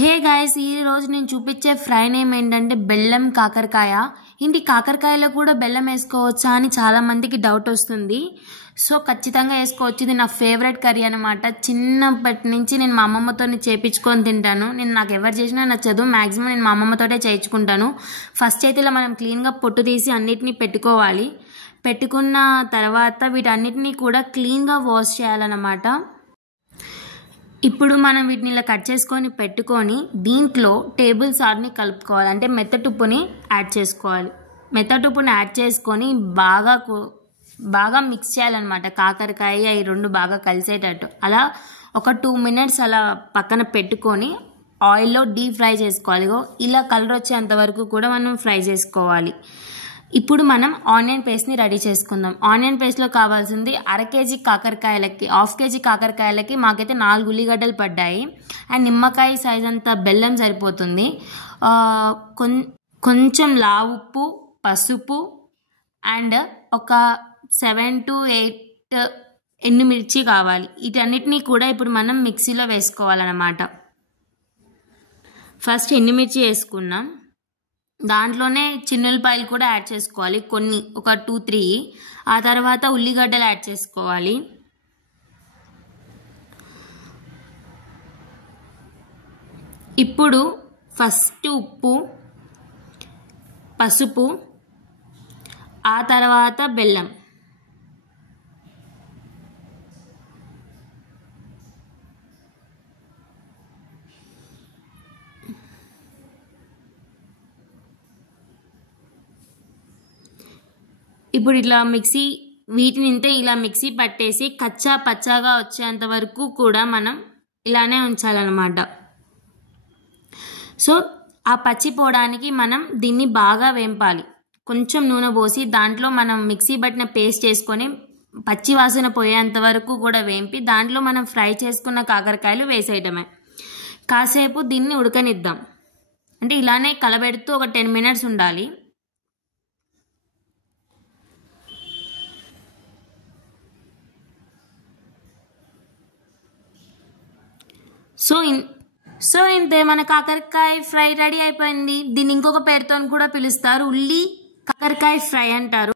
Hey guys, ఈ రోజు నేను చూపించే ఫ్రై నేమ్ ఏంటంటే బెల్లం కాకరకాయ. ఏంటి కాకరకాయలో కూడా బెల్లం వేసుకోవచ్చా అని చాలా మందికి డౌట్ వస్తుంది. సో ఖచ్చితంగా వేసుకోవచ్చు. ఇది నా ఫేవరెట్ కర్రీ అనమాట. చిన్నప్పటి నుంచి నేను మా అమ్మమ్మతో చేయించుకొని తింటాను. నాకు ఎవరు చేసినా నచ్చదు. మ్యాక్సిమం నేను మా అమ్మమ్మతోటే చేయించుకుంటాను. ఫస్ట్ అయితే ఇలా మనం క్లీన్గా పొట్టు తీసి అన్నిటినీ పెట్టుకోవాలి. పెట్టుకున్న తర్వాత వీటన్నిటినీ కూడా క్లీన్గా వాష్ చేయాలన్నమాట. ఇప్పుడు మనం వీటిని ఇలా కట్ చేసుకొని పెట్టుకొని దీంట్లో టేబుల్ సాల్ట్ని కలుపుకోవాలి. అంటే మెత్తటుప్పుని యాడ్ చేసుకోవాలి. మెత్తటుప్పుని యాడ్ చేసుకొని బాగా మిక్స్ చేయాలన్నమాట. కాకరకాయ ఈ రెండు బాగా కలిసేటట్టు అలా ఒక 2 minutes అలా పక్కన పెట్టుకొని ఆయిల్లో డీప్ ఫ్రై చేసుకోవాలి. ఇలా కలర్ వచ్చేంత వరకు కూడా మనం ఫ్రై చేసుకోవాలి. ఇప్పుడు మనం ఆనియన్ పేస్ట్ని రెడీ చేసుకుందాం. ఆనియన్ పేస్ట్లో కావాల్సింది 1/2 kg కాకరకాయలకి 1/2 kg కాకరకాయలకి మాకైతే 4 ఉల్లిగడ్డలు పడ్డాయి. అండ్ నిమ్మకాయ సైజ్ అంత బెల్లం సరిపోతుంది. కొంచెం ఉప్పు, పసుపు అండ్ ఒక 7 to 8 ఎండుమిర్చి కావాలి. వీటన్నిటినీ కూడా ఇప్పుడు మనం మిక్సీలో వేసుకోవాలన్నమాట. ఫస్ట్ ఎండుమిర్చి వేసుకున్నాం. దాంట్లోనే చిన్నులపాయలు కూడా యాడ్ చేసుకోవాలి. కొన్ని ఒక 2-3. ఆ తర్వాత ఉల్లిగడ్డలు యాడ్ చేసుకోవాలి. ఇప్పుడు ఫస్ట్ ఉప్పు, పసుపు, ఆ తర్వాత బెల్లం. ఇప్పుడు ఇట్లా వీటిని ఇలా మిక్సీ పట్టేసి కచ్చా పచ్చాగా వచ్చేంత వరకు కూడా మనం ఇలానే ఉంచాలన్నమాట. సో ఆ పచ్చిపోవడానికి మనం దీన్ని బాగా వేంపాలి. కొంచెం నూనె పోసి దాంట్లో మనం మిక్సీ పట్టిన పేస్ట్ చేసుకొని పచ్చి వాసన పోయేంత వరకు కూడా వేంపి దాంట్లో మనం ఫ్రై చేసుకున్న కాకరకాయలు వేసేయటమే. కాసేపు దీన్ని ఉడకనిద్దాం. అంటే ఇలానే కలబెడుతూ ఒక 10 minutes ఉండాలి. సో ఇంతే, మన కాకరకాయ ఫ్రై రెడీ అయిపోయింది. దీన్ని ఇంకొక పేరుతో కూడా పిలుస్తారు, ఉల్లి కాకరకాయ ఫ్రై అంటారు.